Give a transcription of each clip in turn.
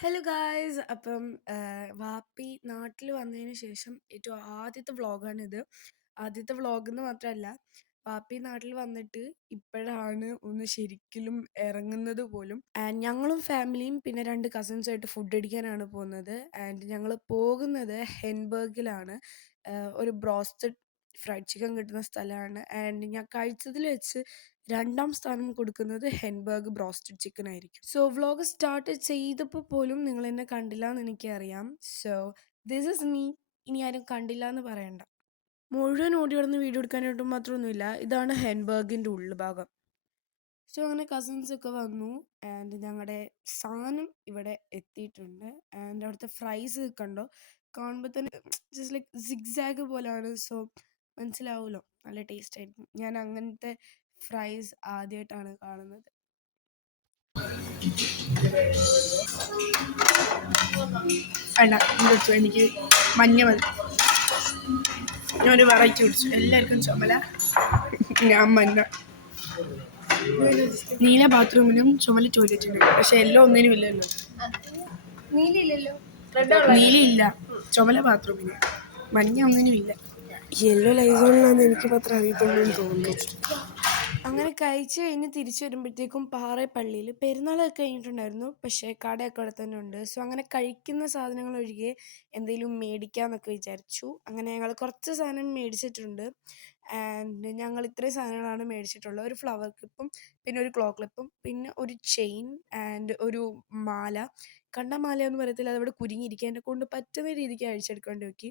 Hello guys. അപ്പം വാപ്പി നാട്ടിൽ വന്നതിന് ശേഷം ഏറ്റവും ആദ്യത്തെ വ്ളോഗാണിത്. ആദ്യത്തെ വ്ളോഗെന്ന് മാത്രമല്ല, വാപ്പി നാട്ടിൽ വന്നിട്ട് ഇപ്പോഴാണ് ഒന്ന് ശരിക്കും ഇറങ്ങുന്നത് പോലും. ആൻഡ് ഞങ്ങളും ഫാമിലിയും പിന്നെ 2 കസിൻസുമായിട്ട് ഫുഡ് അടിക്കാനാണ് പോകുന്നത്. ആൻഡ് ഞങ്ങൾ പോകുന്നത് ഹെൻബർഗിലാണ്. ഒരു ബ്രോസ്റ്റഡ് ഫ്രൈഡ് ചിക്കൻ കിട്ടുന്ന സ്ഥലമാണ്. ആൻഡ് ഞാൻ കഴിച്ചതിൽ വെച്ച് 2ാം സ്ഥാനം കൊടുക്കുന്നത് ഹെൻബർഗ് ബ്രോസ്റ്റഡ് ചിക്കൻ ആയിരിക്കും. സോ വ്ളോഗ് സ്റ്റാർട്ട് ചെയ്തപ്പോൾ പോലും നിങ്ങൾ എന്നെ കണ്ടില്ല എന്ന് എനിക്കറിയാം. So this is me. ഇനി ആരും കണ്ടില്ല എന്ന് പറയണ്ട. മുഴുവൻ ഓടി കിടന്ന് വീഡിയോ എടുക്കാനായിട്ട് മാത്രമൊന്നുമില്ല. ഇതാണ് ഹെൻബർഗിൻ്റെ ഉൾഭാഗം. സോ അങ്ങനെ കസിൻസൊക്കെ വന്നു. ആൻഡ് ഞങ്ങളുടെ സാധനം ഇവിടെ എത്തിയിട്ടുണ്ട്. ആൻഡ് അവിടുത്തെ ഫ്രൈസ് കണ്ടോ? കാണുമ്പോൾ തന്നെ ജസ്റ്റ് ലൈക്ക് സിഗ്സാഗ് പോലെയാണ്. സോ മനസ്സിലാവുമല്ലോ, നല്ല ടേസ്റ്റ് ആയിരിക്കും. ഞാൻ അങ്ങനത്തെ ഫ്രൈസ് ആദ്യമായിട്ടാണ് കാണുന്നത്. അല്ല, ഇത് എനിക്ക് മഞ്ഞ മതി. ഞാനൊരു വെറൈറ്റി കുടിച്ചു. എല്ലാവർക്കും ചുമല, ഞാൻ മഞ്ഞ. നീല ബാത്റൂമിനും ചുമല ടോയ്ലറ്റിനും, പക്ഷെ എല്ലാം ഒന്നിനും ഇല്ലല്ലോ. നീലയില്ല ചുമല ബാത്റൂമിന്, മഞ്ഞ ഒന്നിനും ഇല്ല. യെല്ലോ ലൈസോണിലാന്ന് എനിക്ക് മാത്രം അറിയത്തുള്ളൂ എന്ന് തോന്നുന്നു. അങ്ങനെ കഴിച്ച് കഴിഞ്ഞ് തിരിച്ചു വരുമ്പോഴത്തേക്കും പാറേപ്പള്ളിയിൽ പെരുന്നാളൊക്കെ കഴിഞ്ഞിട്ടുണ്ടായിരുന്നു. പക്ഷേ കടയൊക്കെ അവിടെ തന്നെ ഉണ്ട്. സോ അങ്ങനെ കഴിക്കുന്ന സാധനങ്ങൾ ഒഴികെ എന്തെങ്കിലും മേടിക്കാമെന്നൊക്കെ വിചാരിച്ചു. അങ്ങനെ ഞങ്ങൾ കുറച്ച് സാധനം മേടിച്ചിട്ടുണ്ട്. ആൻഡ് ഞങ്ങൾ ഇത്രയും സാധനങ്ങളാണ് മേടിച്ചിട്ടുള്ളത്. ഒരു ഫ്ലവർ ക്ലിപ്പും പിന്നെ ഒരു ക്ലോ ക്ലിപ്പും പിന്നെ ഒരു ചെയിൻ ആൻഡ് ഒരു മാല. കണ്ട മാലയെന്ന് പറയത്തില്ല, അതവിടെ കുരുങ്ങിയിരിക്കുക. എന്നെ കൊണ്ട് പറ്റുന്ന രീതിക്ക് അഴിച്ചെടുക്കേണ്ടി നോക്കി.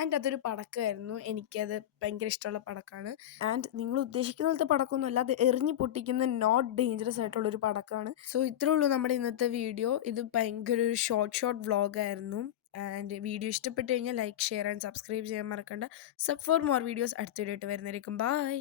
ആൻഡ് അതൊരു പടക്കമായിരുന്നു. എനിക്കത് ഭയങ്കര ഇഷ്ടമുള്ള പടക്കമാണ്. ആൻഡ് നിങ്ങൾ ഉദ്ദേശിക്കുന്ന പോലത്തെ പടക്കമൊന്നുമല്ല, അത് എറിഞ്ഞ് പൊട്ടിക്കുന്ന നോട്ട് ഡേഞ്ചറസ് ആയിട്ടുള്ളൊരു പടക്കമാണ്. സോ ഇത്രേ ഉള്ളൂ നമ്മുടെ ഇന്നത്തെ വീഡിയോ. ഇത് ഭയങ്കര ഒരു ഷോർട്ട് വ്ളോഗായിരുന്നു. ആൻഡ് വീഡിയോ ഇഷ്ടപ്പെട്ട് കഴിഞ്ഞാൽ ലൈക്ക്, ഷെയർ ആൻഡ് സബ്സ്ക്രൈബ് ചെയ്യാൻ മറക്കണ്ട. സബ് ഫോർ മോർ വീഡിയോസ് അടുത്ത വീഡിയോ ആയിട്ട് വരുന്നതായിരിക്കും. ബൈ.